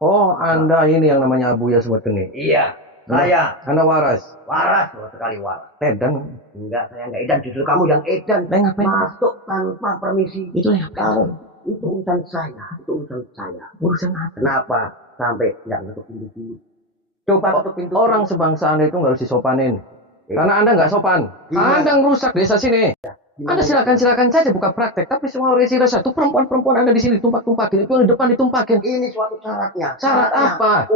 Oh, Anda ini yang namanya Abuya Semut Geni. Iya, Anda, saya Anda waras. waras, loh, sekali waras. Edan. Enggak, saya enggak edan, justru kamu yang edan. Lah ngapain? Masuk tanpa permisi. Itu yang Kamu, itu urusan saya, itu urusan saya. urusan apa? Kenapa sampai nggak ngetuk pintu dulu? Coba ketuk pintu. Orang sebangsa Anda itu nggak harus disopanin. Karena Anda nggak sopan. Gimana? Anda ngerusak desa sini. Anda silakan saja buka praktek, tapi semua resi rasa itu perempuan-perempuan Anda di sini tumpah-tumpahin, itu yang depan ditumpahin. Ini suatu syaratnya. Syarat apa?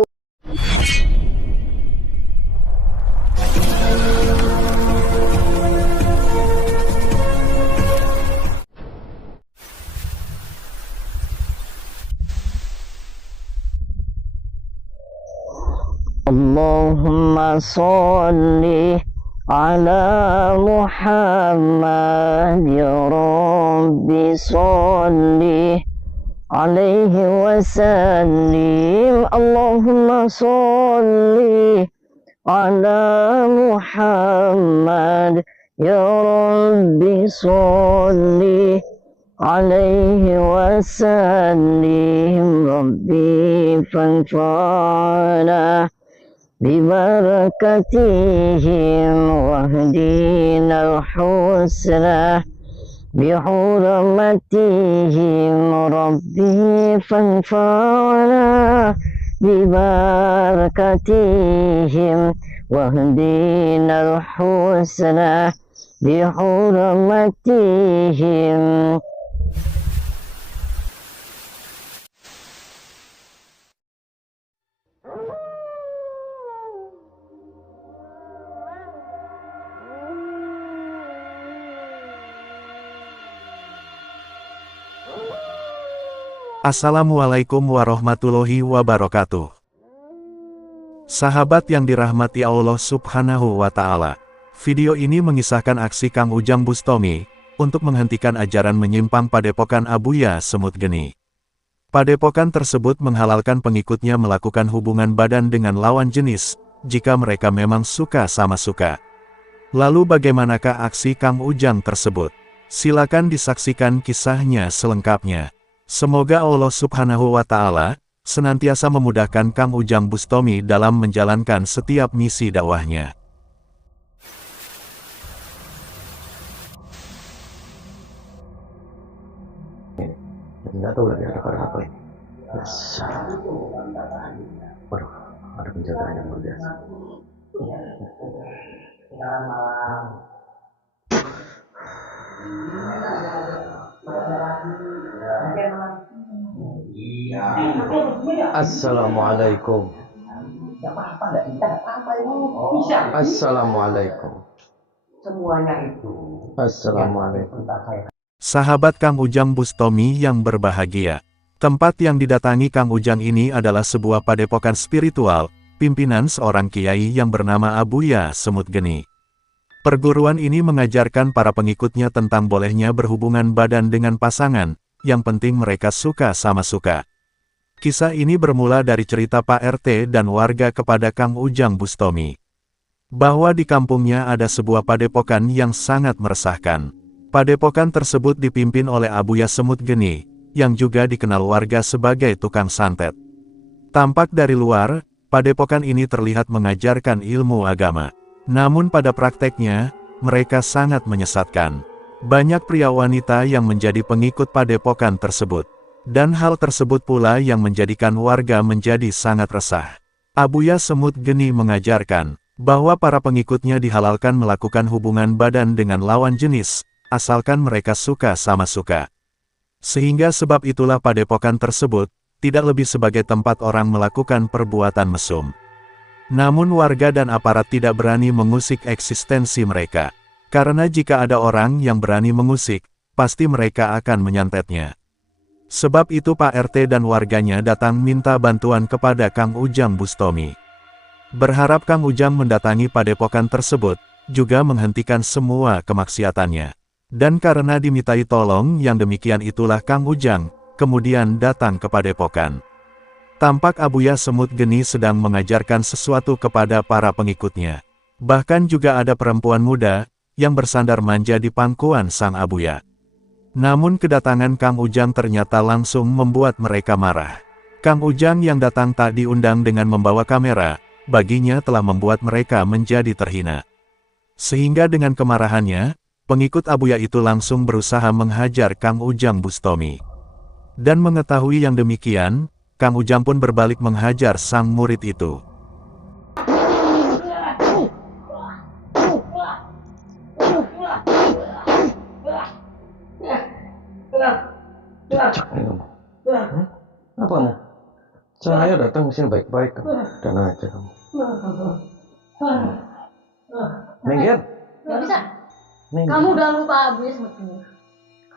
Allahumma sholli ala Muhammad ya Rabbi sholli alaihi wasallim. Allahumma sholli ala Muhammad ya Rabbi sholli alaihi wasallim. Rabbi fanfa'na ببركتهم واهدنا الحسنى بحرمتهم ربي فانفعنا ببركتهم واهدنا الحسنى بحرمتهم. Assalamualaikum warahmatullahi wabarakatuh. Sahabat yang dirahmati Allah Subhanahu wa Ta'ala, video ini mengisahkan aksi Kang Ujang Bustomi untuk menghentikan ajaran menyimpang Padepokan Abuya Semut Geni. Padepokan tersebut menghalalkan pengikutnya melakukan hubungan badan dengan lawan jenis jika mereka memang suka sama suka. Lalu bagaimanakah aksi Kang Ujang tersebut? Silakan disaksikan kisahnya selengkapnya. Semoga Allah Subhanahu wa Ta'ala senantiasa memudahkan Kang Ujang Bustomi dalam menjalankan setiap misi dakwahnya. Nggak tahu lagi ada pada apa ini. Waduh, ada penjagaan yang luar biasa. Assalamualaikum. Assalamualaikum. Semuanya itu. Assalamualaikum. Sahabat Kang Ujang Bustomi yang berbahagia. Tempat yang didatangi Kang Ujang ini adalah sebuah padepokan spiritual, pimpinan seorang kiai yang bernama Abuya Semut Geni. Perguruan ini mengajarkan para pengikutnya tentang bolehnya berhubungan badan dengan pasangan, yang penting mereka suka sama suka. Kisah ini bermula dari cerita Pak RT dan warga kepada Kang Ujang Bustomi. Bahwa di kampungnya ada sebuah padepokan yang sangat meresahkan. Padepokan tersebut dipimpin oleh Abuya Semut Geni, yang juga dikenal warga sebagai tukang santet. Tampak dari luar, padepokan ini terlihat mengajarkan ilmu agama. Namun pada prakteknya, mereka sangat menyesatkan. Banyak pria wanita yang menjadi pengikut padepokan tersebut. Dan hal tersebut pula yang menjadikan warga menjadi sangat resah. Abuya Semut Geni mengajarkan bahwa para pengikutnya dihalalkan melakukan hubungan badan dengan lawan jenis, asalkan mereka suka sama suka. Sehingga sebab itulah padepokan tersebut tidak lebih sebagai tempat orang melakukan perbuatan mesum. Namun warga dan aparat tidak berani mengusik eksistensi mereka. Karena jika ada orang yang berani mengusik, pasti mereka akan menyantetnya. Sebab itu Pak RT dan warganya datang minta bantuan kepada Kang Ujang Bustomi. Berharap Kang Ujang mendatangi padepokan tersebut, juga menghentikan semua kemaksiatannya. Dan karena dimintai tolong yang demikian itulah Kang Ujang, kemudian datang ke padepokan. Tampak Abuya Semut Geni sedang mengajarkan sesuatu kepada para pengikutnya. Bahkan juga ada perempuan muda, yang bersandar manja di pangkuan sang Abuya. Namun kedatangan Kang Ujang ternyata langsung membuat mereka marah. Kang Ujang yang datang tak diundang dengan membawa kamera, baginya telah membuat mereka menjadi terhina. Sehingga dengan kemarahannya, pengikut Abuya itu langsung berusaha menghajar Kang Ujang Bustomi. Dan mengetahui yang demikian, Kang Ujang pun berbalik menghajar sang murid itu. Apa kamu? Saya datang ke sini baik-baik, dan aja kamu. Minggir. Gak bisa. Minggir. Kamu udah lupa Abuya semut ini.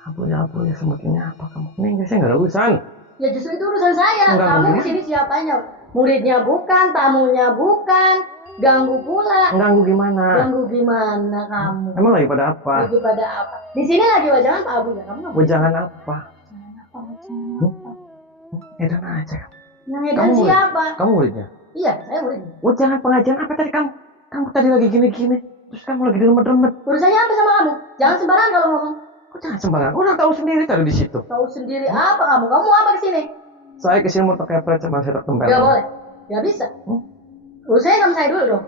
Abuya semut ini apa kamu? Minggir, saya nggak ada urusan. Ya justru itu urusan saya. Enggak, Kamu begini. kesini siapanya? Muridnya bukan, tamunya bukan. Ganggu pula. Ganggu gimana? Ganggu gimana kamu? Emang lagi pada apa? Lagi pada apa? Di sini lagi wajangan Pak Abuya. Kamu nggak Wajangan apa? apa wajangan apa? Edan aja. Yang Kamu edan murid? siapa? Kamu muridnya? Iya, saya muridnya. Wajangan pengajian apa tadi kamu? Kamu tadi lagi gini-gini. Terus kamu lagi remet-remet. Urusannya apa sama kamu? Jangan sembarangan kalau ngomong. Kok jangan sembarangan? Orang tahu sendiri tadi di situ. Tahu sendiri apa kamu? Kamu apa di sini? Saya kesini mau pakai pret sama setok tempel. Gak boleh. Gak bisa. Urusannya sama saya dulu dong.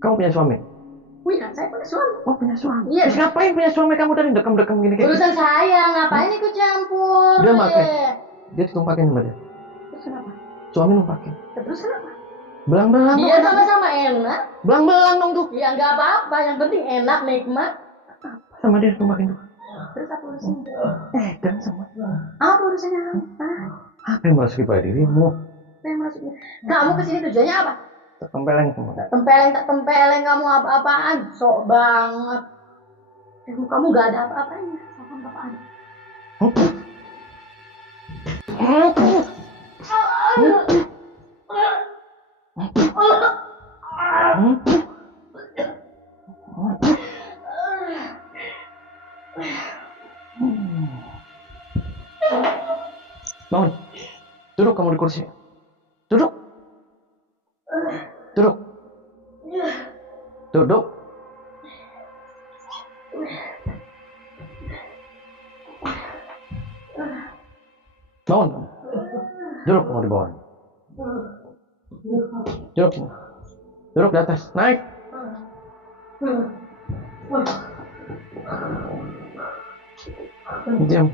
Kamu punya suami? Punya, saya punya suami. Oh, punya suami. Iya. Terus ngapain punya suami kamu tadi dekam-dekam gini kayak Urusan saya, ngapain ikut campur? Dia pakai. Iya. Dia ditumpakin sama dia. Terus kenapa? Suami numpakin. Terus kenapa? Belang-belang. Dia sama-sama enak. Belang-belang dong tuh. Ya nggak apa-apa, yang penting enak, nikmat. Sama dia ditumpakin tuh. Terus apa urusannya? Dan sama. Apa urusannya kamu? Apa yang merasuki pada dirimu? Saya maksudnya. Kamu kesini tujuannya apa? Tempeleng semua. Tak tempeleng kamu apa-apaan? Sok banget. Kamu nggak ada apa-apanya. Sama apa-apaan. Bangun. Duduk kamu di kursi. Duduk. Duduk. Duduk. Bangun kamu. Duduk kamu di bawah. Duduk sini. Duduk di atas. Naik. Diam.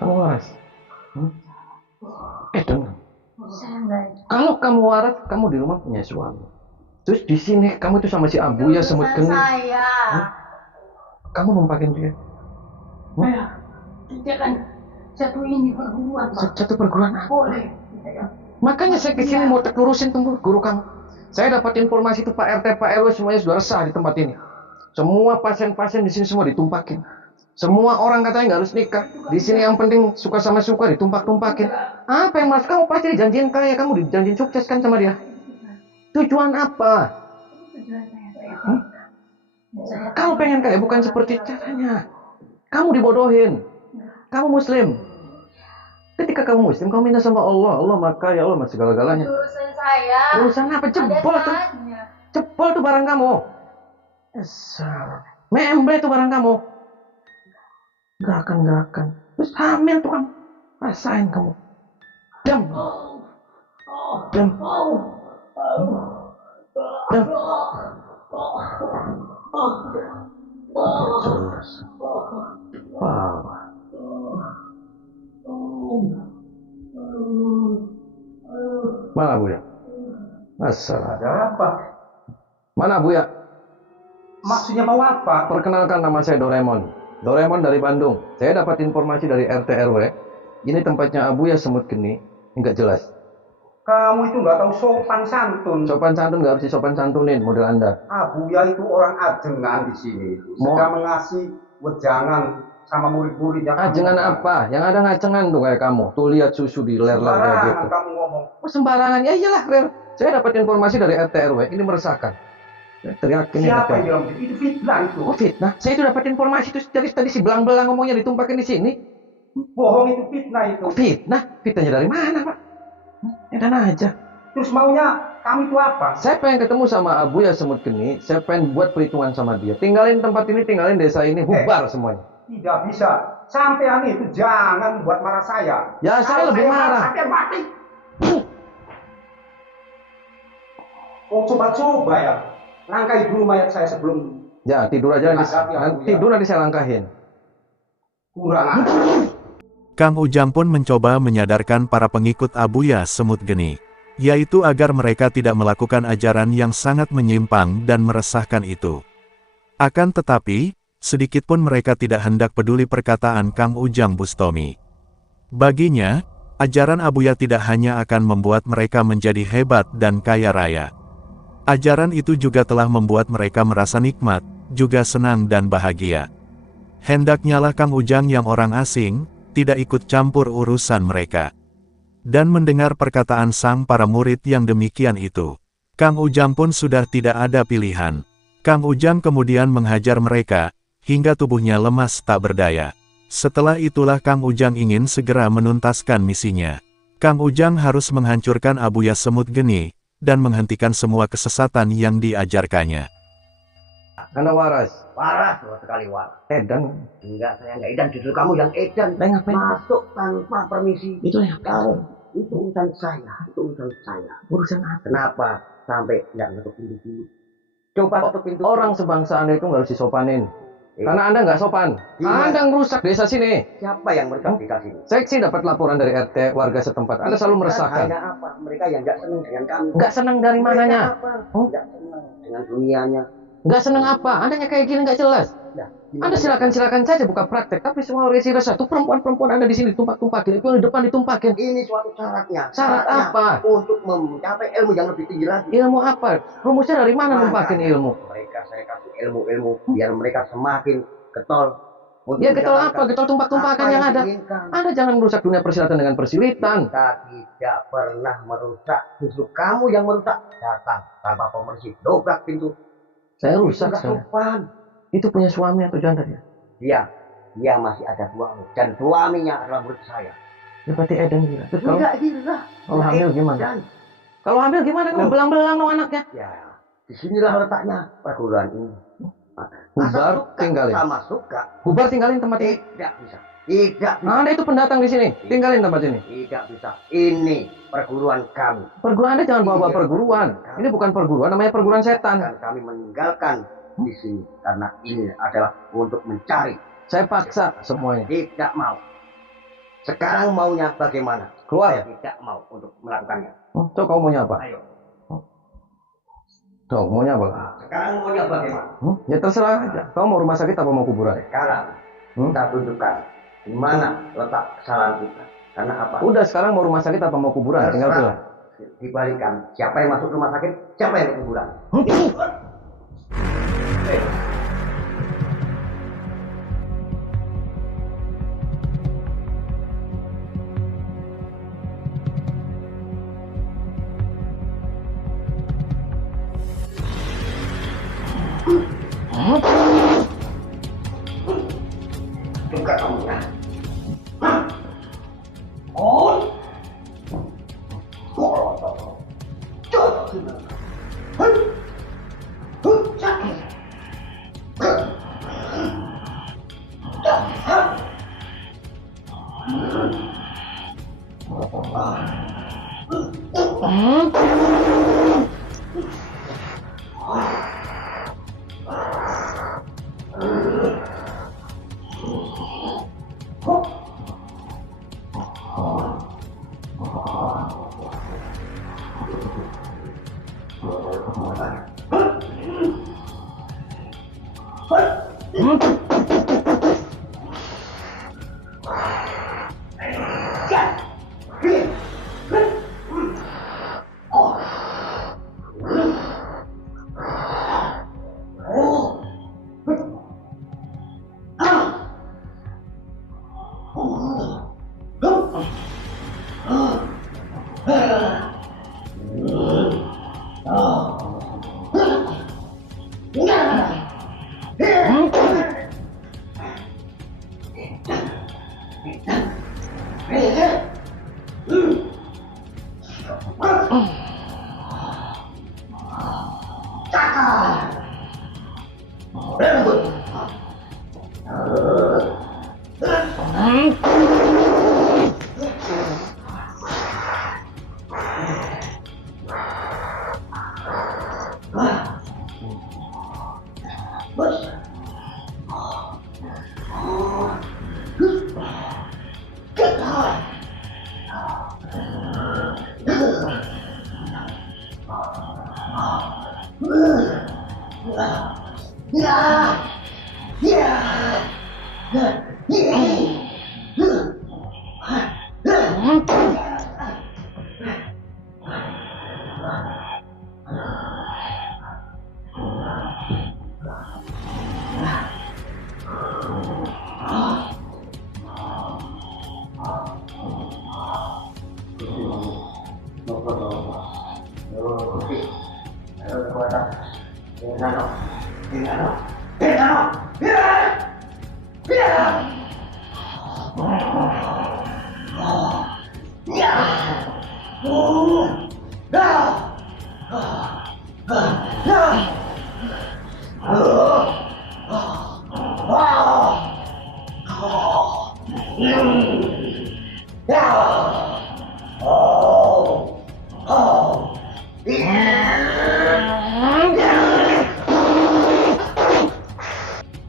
Kamu waras. Dengar. Saya nggak. Kalau kamu waras, kamu di rumah punya suami. Terus di sini kamu tuh sama si Abu ya semut Urusan kening. saya. Kamu numpakin dia. Dia kan satu ini perempuan, Pak. Satu perguruan apa? Boleh. Makanya saya kesini mau lurusin tuh guru kamu. Saya dapat informasi tuh Pak RT, Pak RW semuanya sudah resah di tempat ini. Semua pasien-pasien di sini semua ditumpakin. Semua orang katanya nggak harus nikah. Di sini yang penting suka sama suka ditumpak-tumpakin. Apa yang mas kamu pasti dijanjiin kaya, kamu dijanjiin sukses kan sama dia? Tujuan apa? Kamu pengen kaya bukan seperti caranya. Kamu dibodohin. Kamu muslim. Ketika kamu muslim, kamu minta sama Allah. Allah maka ya Allah mas segala-galanya. Urusan saya. Urusan apa? Jebol tuh. saatnya. Jebol tuh barang kamu. Esar. Memble tuh barang kamu. Gerakan-gerakan. Terus hamil tuh kamu. Rasain kamu. Diam. Diam. Diam. Jelas. Wow. Mana Bu ya? Masalah. Ada apa? Mana Bu ya? Maksudnya mau apa? Perkenalkan nama saya Doraemon. Doraemon dari Bandung. Saya dapat informasi dari RT RW. Ini tempatnya Abu ya semut geni. Enggak jelas. Kamu itu nggak tahu sopan santun. Sopan santun nggak harus disopan santunin model Anda. Abuya itu orang ajengan di sini. Sedang mengasih wejangan sama murid-muridnya. Ajengan apa? Yang ada ngacengan tuh kayak kamu. Tuh lihat susu di ler-ler kayak gitu. Sembarangan kamu ngomong. Oh sembarangan. Ya iyalah Rer. Saya dapat informasi dari RT RW. Ini meresahkan. Saya teriakin ini. Siapa yang bilang begitu? Itu fitnah itu. Oh fitnah. Saya itu dapat informasi itu dari tadi si belang-belang ngomongnya ditumpakin di sini. Bohong itu fitnah itu. Oh fitnah. Fitnahnya dari mana Pak? Edan aja. Terus maunya kamu itu apa? Saya pengen ketemu sama Abu ya semut geni. Saya pengen buat perhitungan sama dia. Tinggalin tempat ini, tinggalin desa ini, bubar semuanya. Tidak bisa. Sampean itu jangan buat marah saya. Ya, saya lebih marah. Sampai mati. Oh, coba-coba ya. Langkahi dulu mayat saya sebelum. Ya, tidur aja. Tidur nanti saya langkahin. Kurang ajar. Kang Ujang pun mencoba menyadarkan para pengikut Abuya Semut Geni, yaitu agar mereka tidak melakukan ajaran yang sangat menyimpang dan meresahkan itu. Akan tetapi, sedikit pun mereka tidak hendak peduli perkataan Kang Ujang Bustomi. Baginya, ajaran Abuya tidak hanya akan membuat mereka menjadi hebat dan kaya raya. Ajaran itu juga telah membuat mereka merasa nikmat, juga senang dan bahagia. Hendaknyalah Kang Ujang yang orang asing, tidak ikut campur urusan mereka. Dan mendengar perkataan sang para murid yang demikian itu, Kang Ujang pun sudah tidak ada pilihan. Kang Ujang kemudian menghajar mereka, hingga tubuhnya lemas tak berdaya. Setelah itulah Kang Ujang ingin segera menuntaskan misinya. Kang Ujang harus menghancurkan Abuya Semut Geni, dan menghentikan semua kesesatan yang diajarkannya. Anda waras. Waras, sekali waras. Edan. Enggak, saya enggak edan, justru kamu yang edan. Lah ngapain? Masuk tanpa permisi. Itu yang Kamu, itu urusan saya, itu urusan saya. urusan apa? Kenapa sampai enggak ngetuk pintu dulu? Coba ketuk pintu. Orang sebangsa Anda itu nggak harus disopanin. Karena Anda nggak sopan. Gimana? Anda ngerusak desa sini. Siapa yang merusak desa sini? Saya sih dapat laporan dari RT warga setempat. Anda selalu meresahkan. Hanya apa? Mereka yang enggak senang dengan kamu. Nggak senang dari mananya? Mereka apa? Enggak senang dengan dunianya. Nggak senang apa? Anda kayak gini nggak jelas. Nah, Anda silakan saja buka praktek. Tapi semua orang isi resah. Tuh perempuan Anda di sini tumpah-tumpakin. Itu yang di depan ditumpakin. ini suatu syaratnya. Syarat apa? Untuk mencapai ilmu yang lebih tinggi lagi. Ilmu apa? Rumusnya dari mana numpakin ilmu? Mereka saya kasih ilmu-ilmu biar mereka semakin getol. Untuk Ya getol menjalankan apa? Getol tumpah-tumpakan apa yang ada. diinginkan. Anda jangan merusak dunia persilatan dengan persilitan. Kita tidak pernah merusak. Justru kamu yang merusak. Datang tanpa pemerintah. Dobrak pintu. Saya Itu rusak. nggak Saya. sopan. Itu punya suami atau janda ya? Dia masih ada suami. Dan suaminya adalah murid saya. Ya berarti Edan gila. Terus kalau Enggak gila. kalau hamil gimana? Dan, Kalau hamil gimana? Kamu belang-belang dong anaknya. ya, disinilah letaknya perguruan ini. Bubar, Suka tinggalin. sama suka. Bubar tinggalin tempat ini. Tidak bisa. Tidak bisa. Anda itu pendatang di sini. Tinggalin tempat ini. Tidak bisa. Ini perguruan kami. Perguruan Anda jangan bawa-bawa Iya. perguruan. Ini bukan perguruan, namanya perguruan setan. Dan kami meninggalkan di sini karena ini adalah untuk mencari. Saya paksa semuanya. Tidak mau. Sekarang maunya bagaimana? Saya Keluar. tidak mau untuk melakukannya. Coba kamu maunya apa? Ayo. Coba maunya apa? Sekarang maunya bagaimana? Ya terserah aja. Kamu mau rumah sakit apa mau kuburan? Sekarang kita tunjukkan di mana letak kesalahan kita. Karena apa? Udah sekarang mau rumah sakit apa mau kuburan? Tinggal pilih. Dibalikan. Siapa yang masuk rumah sakit? Siapa yang ke kuburan? Buka kamu ya. Oh.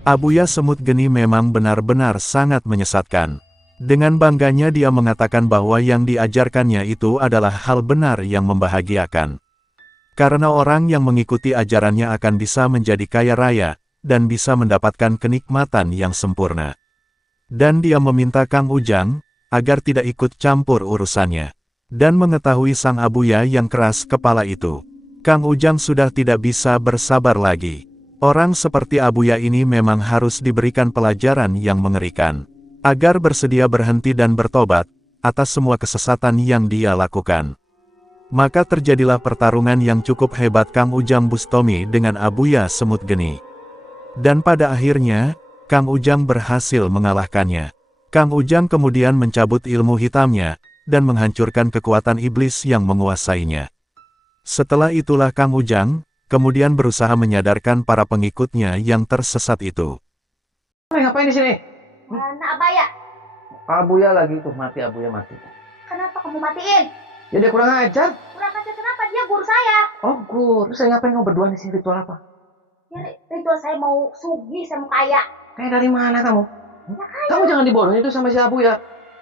Abuya Semut Geni memang benar-benar sangat menyesatkan. Dengan bangganya dia mengatakan bahwa yang diajarkannya itu adalah hal benar yang membahagiakan. Karena orang yang mengikuti ajarannya akan bisa menjadi kaya raya, dan bisa mendapatkan kenikmatan yang sempurna. Dan dia meminta Kang Ujang, agar tidak ikut campur urusannya. Dan mengetahui sang Abuya yang keras kepala itu, Kang Ujang sudah tidak bisa bersabar lagi. Orang seperti Abuya ini memang harus diberikan pelajaran yang mengerikan, agar bersedia berhenti dan bertobat atas semua kesesatan yang dia lakukan. Maka terjadilah pertarungan yang cukup hebat Kang Ujang Bustomi dengan Abuya Semut Geni. Dan pada akhirnya, Kang Ujang berhasil mengalahkannya. Kang Ujang kemudian mencabut ilmu hitamnya, dan menghancurkan kekuatan iblis yang menguasainya. Setelah itulah Kang Ujang kemudian berusaha menyadarkan para pengikutnya yang tersesat itu. Ngapain di sini? Mana Abaya? Abuya lagi tuh, mati Abuya mati. Kenapa kamu matiin? Ya dia kurang ajar. Kurang ajar kenapa? Dia guru saya. Oh guru, saya ngapain kamu berdua di sini, ritual apa? Ya, ritual saya mau sugih, saya mau kaya. Kayak dari mana kamu? Ya kaya. Kamu jangan dibodohin itu sama si Abuya.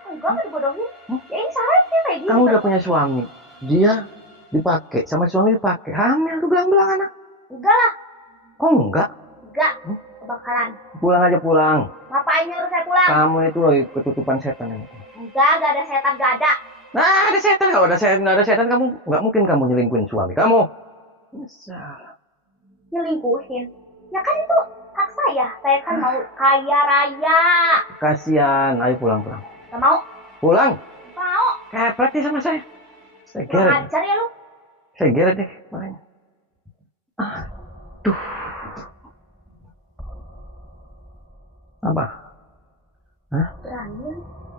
Enggak, nggak dibodohin. Ya ini syaratnya kayak gini. Kamu udah punya suami, dia dipakai sama suami dipakai, hamil tuh belang-belang anak. Enggak lah. Kok enggak? Enggak. Kebakaran. Pulang aja pulang. Ngapain nyuruh saya pulang? Kamu itu lagi ketutupan setan. Enggak ada setan, enggak ada. Nah, ada setan. Kalau ada setan, nggak ada setan, kamu nggak mungkin kamu nyelingkuhin suami kamu. Salah. Nyelingkuhin. Ya kan itu hak saya. Saya kan mau kaya raya. Kasihan, ayo pulang. Gak mau? Pulang. Mau. Kepret nih sama saya. Saya Kurang geret. ajar ya lu. Saya geret deh, makanya. Aduh. Apa? Hah? Berani.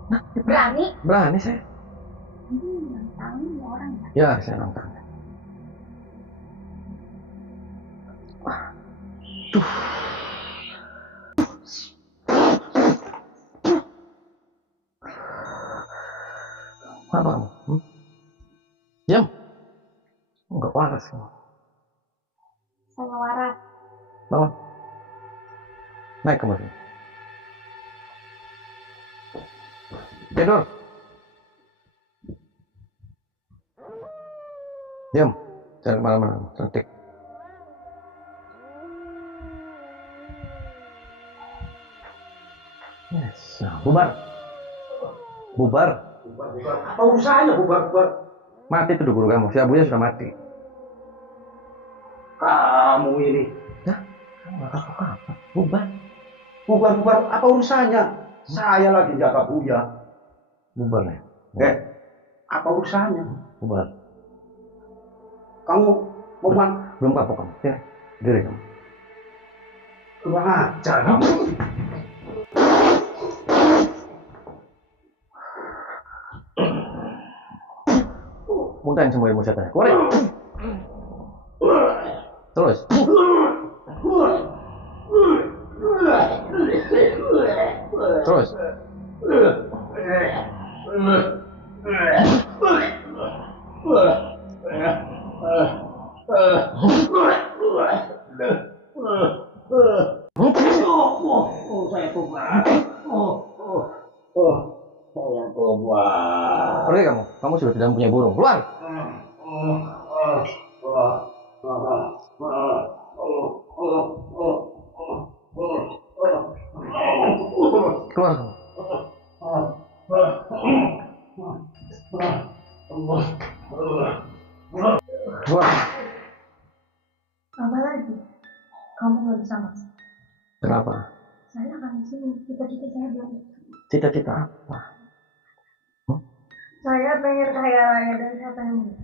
Nah, Berani. berani saya. Nantangin orang ya. Ya, saya nantang. Tuh. Apa kamu? Diam. Enggak waras kamu. Saya waras. Bangun. Naik ke mesin. Tidur. Diam. Jangan kemana-mana. Cantik. Yes. Bubar. Bubar. Apa urusannya bubar? Mati tuh guru kamu. Si Abuya sudah mati. Kamu ini. Hah? Apa? Bubar. Bubar, apa urusannya? Saya lagi jaga Buya. Bubar nih. Apa urusannya? Bubar. Kamu mau Belum kapok kamu. Sini. Diri kamu. kurang ajar kamu. Muntahin semua ilmu setannya. Keluarin. Terus. Terus. Saya tobat. Saya tobat. Pergi kamu. Kamu sudah tidak punya burung. Keluar. Keluar. Keluar. Apa lagi? Kamu nggak bisa masak. Kenapa? Saya akan di sini. Cita-cita saya belum. Cita-cita apa? Saya pengen kaya raya dan saya pengen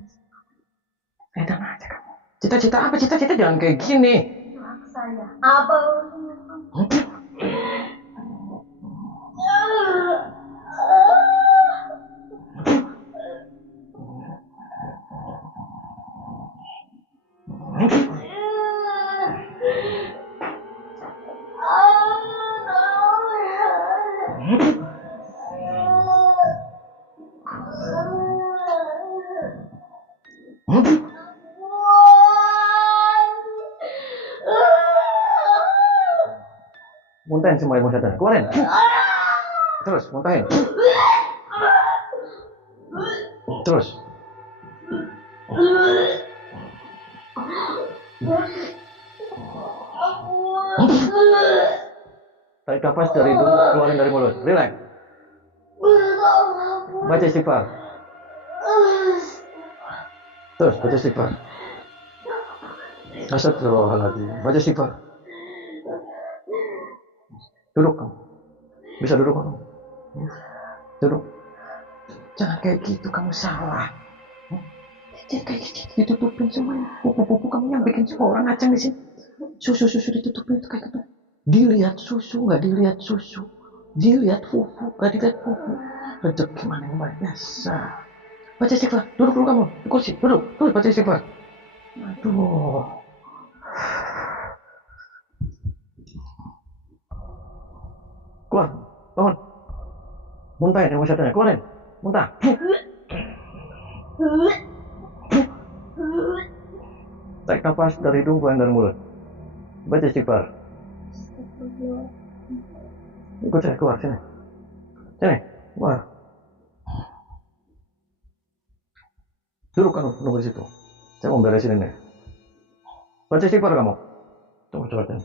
Edan aja kamu. Cita-cita apa? Cita-cita jangan kayak gini. itu hak saya. Apa urusannya kamu? Muntahin semua ilmu setan. Keluarin. Terus, muntahin. Terus. Tarik nafas dari hidung, keluarin dari mulut. Relax. Baca istighfar. Terus, baca istighfar. Astagfirullahaladzim. Baca istighfar. Duduk kamu. Bisa duduk kamu. Duduk. Jangan kayak gitu, kamu salah. Jangan kayak gitu, ditutupin semuanya. Pupu-pupu kamu yang bikin semua orang ngacang di sini. Susu ditutupin itu kayak gitu. Dilihat susu, nggak dilihat susu. Dilihat fufu, nggak dilihat fufu. Rezeki mana yang luar biasa. Baca istighfar. Duduk dulu kamu di kursi. Duduk. Terus baca istighfar. Aduh. Keluar. Bangun. Muntahin yang setannya. Keluarin. Muntah. Tarik nafas dari hidung, keluarin dari mulut. Baca istighfar. Ikut saya keluar sini. Sini, keluar. Duduk kamu, tunggu di situ. Saya mau beresin ini. Baca istighfar kamu. Tunggu coba sini.